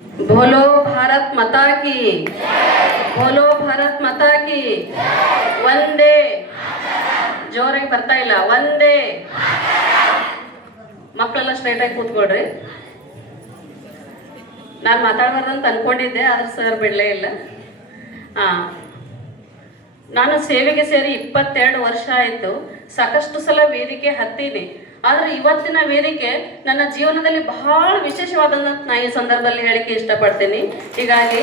बोलो भारत माता की, बोलो भारत माता की, ವಂದೇ. ಜೋರಾಗಿ ಬರ್ತಾ ಇಲ್ಲ, ವಂದೇ. ಮಕ್ಕಳೆಲ್ಲ ಸ್ಟ್ರೈಟ್ ಆಗಿ ಕೂತ್ಕೊಳ್ರಿ. ನಾನು ಮಾತಾಡಬಾರ್ದಂತ ಅನ್ಕೊಂಡಿದ್ದೆ, ಆದ್ರೆ ಸರ್ ಬಿಡಲೇ ಇಲ್ಲ. ನಾನು ಸೇವೆಗೆ ಸೇರಿ 22 ವರ್ಷ ಆಯಿತು. ಸಾಕಷ್ಟು ಸಲ ವೇದಿಕೆ ಹತ್ತೀನಿ. ಆದರೆ ಇವತ್ತಿನ ವೇದಿಕೆ ನನ್ನ ಜೀವನದಲ್ಲಿ ಬಹಳ ವಿಶೇಷವಾದಂತ ನಾನು ಈ ಸಂದರ್ಭದಲ್ಲಿ ಹೇಳಿಕೆ ಇಷ್ಟಪಡ್ತೀನಿ. ಹೀಗಾಗಿ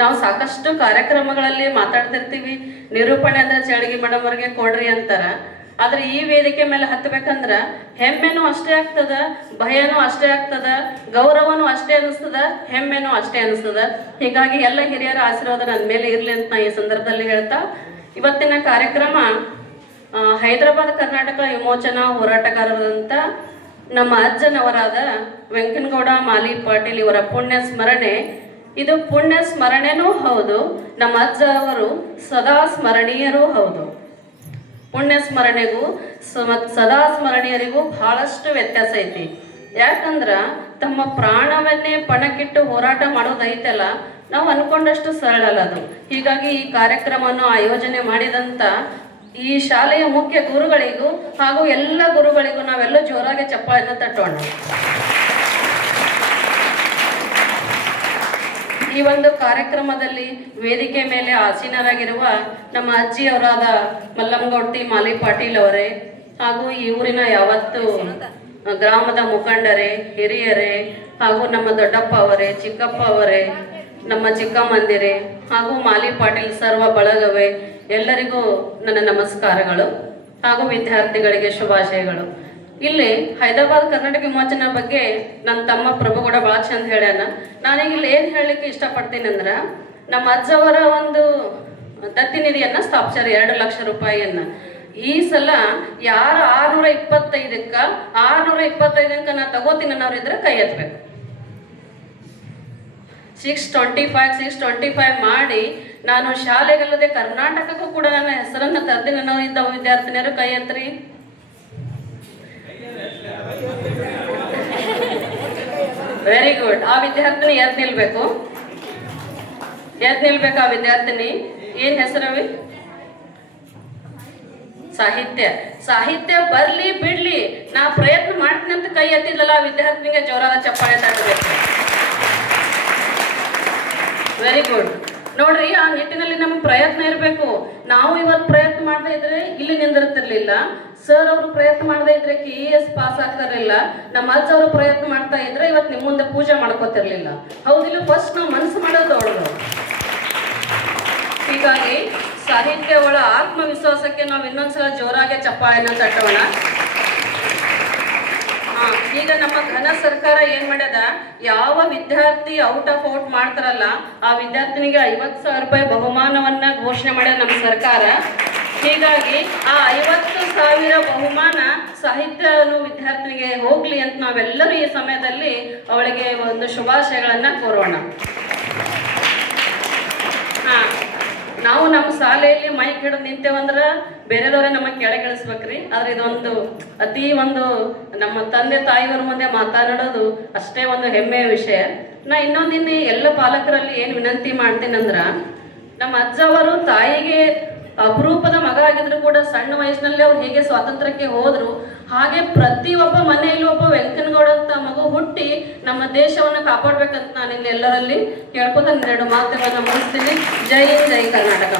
ನಾವು ಸಾಕಷ್ಟು ಕಾರ್ಯಕ್ರಮಗಳಲ್ಲಿ ಮಾತಾಡ್ತಿರ್ತೀವಿ. ನಿರೂಪಣೆ ಅಂದ್ರೆ ಚಳಗಿ ಮೇಡಮ್ ಅವ್ರಿಗೆ ಕೊಡ್ರಿ ಅಂತಾರ. ಆದ್ರೆ ಈ ವೇದಿಕೆ ಮೇಲೆ ಹತ್ತಬೇಕಂದ್ರ ಹೆಮ್ಮೆನೂ ಅಷ್ಟೇ ಆಗ್ತದ, ಭಯನೂ ಅಷ್ಟೇ ಆಗ್ತದ, ಗೌರವನೂ ಅಷ್ಟೇ ಅನಿಸ್ತದ, ಹೆಮ್ಮೆನೂ ಅಷ್ಟೇ ಅನಿಸ್ತದ. ಹೀಗಾಗಿ ಎಲ್ಲ ಹಿರಿಯರ ಆಶೀರ್ವಾದ ನನ್ನ ಮೇಲೆ ಇರ್ಲಿ ಅಂತ ನಾ ಈ ಸಂದರ್ಭದಲ್ಲಿ ಹೇಳ್ತಾ, ಇವತ್ತಿನ ಕಾರ್ಯಕ್ರಮ ಹೈದರಾಬಾದ್ ಕರ್ನಾಟಕ ವಿಮೋಚನಾ ಹೋರಾಟಗಾರರಾದಂಥ ನಮ್ಮ ಅಜ್ಜನವರಾದ ವೆಂಕನಗೌಡ ಮಾಲಿ ಪಾಟೀಲ್ ಇವರ ಪುಣ್ಯ ಸ್ಮರಣೆ. ಇದು ಪುಣ್ಯ ಸ್ಮರಣೆನೂ ಹೌದು, ನಮ್ಮ ಅಜ್ಜ ಅವರು ಸದಾ ಸ್ಮರಣೀಯರೂ ಹೌದು. ಪುಣ್ಯ ಸ್ಮರಣೆಗೂ ಸದಾ ಸ್ಮರಣೀಯರಿಗೂ ಬಹಳಷ್ಟು ವ್ಯತ್ಯಾಸ ಐತಿ. ಯಾಕಂದ್ರ ತಮ್ಮ ಪ್ರಾಣವನ್ನೇ ಪಣಕ್ಕಿಟ್ಟು ಹೋರಾಟ ಮಾಡೋದೈತಲ್ಲ, ನಾವು ಅನ್ಕೊಂಡಷ್ಟು ಸರಳ ಅಲ್ಲ ಅದು. ಹೀಗಾಗಿ ಈ ಕಾರ್ಯಕ್ರಮವನ್ನು ಆಯೋಜನೆ ಮಾಡಿದಂತ ಈ ಶಾಲೆಯ ಮುಖ್ಯ ಗುರುಗಳಿಗೂ ಹಾಗೂ ಎಲ್ಲ ಗುರುಗಳಿಗೂ ನಾವೆಲ್ಲ ಜೋರಾಗಿ ಚಪ್ಪಾಳೆಯನ್ನು ತಟ್ಟೋಣ. ಈ ಒಂದು ಕಾರ್ಯಕ್ರಮದಲ್ಲಿ ವೇದಿಕೆ ಮೇಲೆ ಆಸೀನರಾಗಿರುವ ನಮ್ಮ ಅಜ್ಜಿಯವರಾದ ಮಲ್ಲಮ್ಮಗೌಡ್ತಿ ಮಾಲಿ ಪಾಟೀಲ್ ಅವರೇ, ಹಾಗೂ ಈ ಊರಿನ ಯಾವತ್ತು ಗ್ರಾಮದ ಮುಖಂಡರೇ, ಹಿರಿಯರೇ, ಹಾಗೂ ನಮ್ಮ ದೊಡ್ಡಪ್ಪ ಅವರೇ, ಚಿಕ್ಕಪ್ಪ ಅವರೇ, ನಮ್ಮ ಚಿಕ್ಕಮ್ಮಂದಿರೇ, ಹಾಗೂ ಮಾಲಿ ಪಾಟೀಲ್ ಸರ್ವ ಬಳಗವೇ, ಎಲ್ಲರಿಗೂ ನನ್ನ ನಮಸ್ಕಾರಗಳು ಹಾಗೂ ವಿದ್ಯಾರ್ಥಿಗಳಿಗೆ ಶುಭಾಶಯಗಳು. ಇಲ್ಲಿ ಹೈದರಾಬಾದ್ ಕರ್ನಾಟಕ ವಿಮೋಚನೆ ಬಗ್ಗೆ ನನ್ನ ತಮ್ಮ ಪ್ರಭುಗೌಡ ಭಾಳ ಚಂದ ಹೇಳ್ಯಾನ. ನಾನೀಗ ಇಲ್ಲಿ ಏನು ಹೇಳಲಿಕ್ಕೆ ಇಷ್ಟಪಡ್ತೀನಿ ಅಂದ್ರೆ, ನಮ್ಮ ಅಜ್ಜವರ ಒಂದು ದತ್ತಿ ನಿಧಿಯನ್ನು ಸ್ಥಾಪಿಸ್ಯಾರ, 2 ಲಕ್ಷ ರೂಪಾಯಿಯನ್ನ. ಈ ಸಲ ಯಾರು 625ಕ್ಕೆ 625 ನಾ ತಗೋತೀನಿ ಅನ್ನೋರು ಇದ್ರೆ ಕೈ ಎತ್ತಬೇಕು. 625 ಮಾಡಿ ನಾನು ಶಾಲೆಗಲ್ಲದೆ ಕರ್ನಾಟಕಕ್ಕೂ ಕೂಡ ನನ್ನ ಹೆಸರನ್ನು ತರ್ತೀನಿ ಅನ್ನೋ ಇದ್ದ ವಿದ್ಯಾರ್ಥಿನಿಯರು ಕೈ ಎತ್ತರಿ. Very good. ಆ ವಿದ್ಯಾರ್ಥಿನಿ ಎದ್ದು ನಿಲ್ಬೇಕು, ಆ ವಿದ್ಯಾರ್ಥಿನಿ. ಏನ್ ಹೆಸರವಿ? ಸಾಹಿತ್ಯ ಬರ್ಲಿ ಬಿಡ್ಲಿ, ನಾ ಪ್ರಯತ್ನ ಮಾಡ್ತೀನಿ ಅಂತ ಕೈ ಎತ್ತಿದ್ಲಲ್ಲ, ಆ ವಿದ್ಯಾರ್ಥಿನಿಗೆ ಜೋರಾದ ಚಪ್ಪಾಳೆ ತಟ್ಟಬೇಕು. Very good. ನೋಡ್ರಿ, ಆ ನಿಟ್ಟಿನಲ್ಲಿ ನಮ್ಗೆ ಪ್ರಯತ್ನ ಇರಬೇಕು. ನಾವು ಇವತ್ತು ಪ್ರಯತ್ನ ಮಾಡದೇ ಇದ್ರೆ ಇಲ್ಲಿ ನಿಂದಿರ್ತಿರ್ಲಿಲ್ಲ. ಸರ್ ಅವರು ಪ್ರಯತ್ನ ಮಾಡದೇ ಇದ್ರೆ KES ಪಾಸ್ ಆಗ್ತಿರ್ಲಿಲ್ಲ. ನಮ್ಮ ಅಜ್ಜ ಅವರು ಪ್ರಯತ್ನ ಮಾಡ್ತಾ ಇದ್ರೆ ಇವತ್ತು ನಿಮ್ಮ ಮುಂದೆ ಪೂಜೆ ಮಾಡ್ಕೋತಿರ್ಲಿಲ್ಲ. ಹೌದಿಲ್ಲ? ಫಸ್ಟ್ ನಾವು ಮನಸ್ಸು ಮಾಡೋದು ಅವ್ರದ್ದು. ಹೀಗಾಗಿ ಸಾಹಿತ್ಯ ಒಳ ಆತ್ಮವಿಶ್ವಾಸಕ್ಕೆ ನಾವು ಇನ್ನೊಂದ್ಸಲ ಜೋರಾಗಿ ಚಪ್ಪಾಳೆನ ತಟ್ಟೋಣ. ಈಗ ನಮ್ಮ ಘನ ಸರ್ಕಾರ ಏನ್ ಮಾಡ್ಯದ, ಯಾವ ವಿದ್ಯಾರ್ಥಿ ಔಟ್ ಮಾಡ್ತಾರಲ್ಲ ಆ ವಿದ್ಯಾರ್ಥಿನಿಗೆ 50,000 ರೂಪಾಯಿ ಬಹುಮಾನವನ್ನ ಘೋಷಣೆ ಮಾಡ್ಯದ ನಮ್ಮ ಸರ್ಕಾರ. ಹೀಗಾಗಿ ಆ 50,000 ಬಹುಮಾನ ಸಾಹಿತ್ಯ ವಿದ್ಯಾರ್ಥಿನಿಗೆ ಹೋಗ್ಲಿ ಅಂತ ನಾವೆಲ್ಲರೂ ಈ ಸಮಯದಲ್ಲಿ ಅವಳಿಗೆ ಒಂದು ಶುಭಾಶಯಗಳನ್ನ ಕೋರೋಣ. ನಾವು ನಮ್ಮ ಶಾಲೆಯಲ್ಲಿ ಮೈಕ್ ಹಿಡಿದು ನಿಂತೇವಂದ್ರೆ ಬೇರೆದವರೇ ನಮಗೆ ಕೆಳಗಿಳಿಸ್ಬೇಕ್ರಿ. ಆದ್ರೆ ಇದೊಂದು ಅತಿ ಒಂದು ನಮ್ಮ ತಂದೆ ತಾಯಿಯವರ ಮುಂದೆ ಮಾತನಾಡೋದು ಅಷ್ಟೇ ಒಂದು ಹೆಮ್ಮೆಯ ವಿಷಯ. ನಾ ಇನ್ನೊಂದಿನ್ನು ಎಲ್ಲ ಪಾಲಕರಲ್ಲಿ ಏನು ವಿನಂತಿ ಮಾಡ್ತೀನಂದ್ರ, ನಮ್ಮ ಅಜ್ಜವರು ತಾಯಿಗೆ ಅಪರೂಪದ ಮಗ ಆಗಿದ್ರು ಕೂಡ ಸಣ್ಣ ವಯಸ್ಸಿನಲ್ಲಿ ಅವ್ರು ಹೇಗೆ ಸ್ವಾತಂತ್ರ್ಯಕ್ಕೆ ಹೋದ್ರು, ಹಾಗೆ ಪ್ರತಿಯೊಬ್ಬ ಮನೆಯಲ್ಲಿ ಒಬ್ಬ ವೆಂಕನಗೌಡ ಅಂತ ಮಗು ಹುಟ್ಟಿ ನಮ್ಮ ದೇಶವನ್ನು ಕಾಪಾಡ್ಬೇಕಂತ ನಾನು ಇಲ್ಲಿ ಎಲ್ಲರಲ್ಲಿ ಕೇಳ್ಕೊತ 2 ಮಾತುಗಳನ್ನ ಮುಗಿಸ್ತೀನಿ. ಜೈ ಹಿಂದ್, ಜೈ ಕರ್ನಾಟಕ.